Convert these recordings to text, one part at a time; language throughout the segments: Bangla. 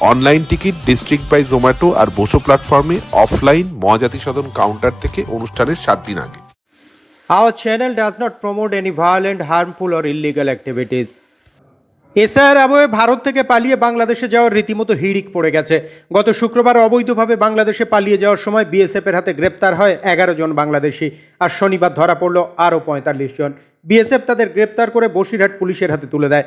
Online ticket district by Zomato আর বসো প্ল্যাটফর্মে অফলাইন মহাজাতি সদন কাউন্টার থেকে অনুষ্ঠানের সাত দিন আগে। Our channel does not promote any violent, harmful, or illegal activities. S R Bharat থেকে পালিয়ে বাংলাদেশে যাওয়ার রীতিমতো হিড়িক পড়ে গেছে। গত শুক্রবার অবৈধভাবে বাংলাদেশে পালিয়ে যাওয়ার সময় বিএসএফের হাতে গ্রেপ্তার হয় এগারো জন বাংলাদেশি আর শনিবার ধরা পড়ল আরও পঁয়তাল্লিশ জন। বিএসএফ তাদের গ্রেপ্তার করে বসিরহাট পুলিশের হাতে তুলে দেয়।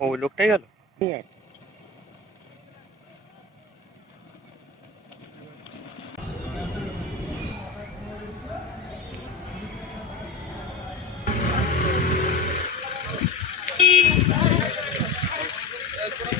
ও ওই লোকটাই গেল আমি নদী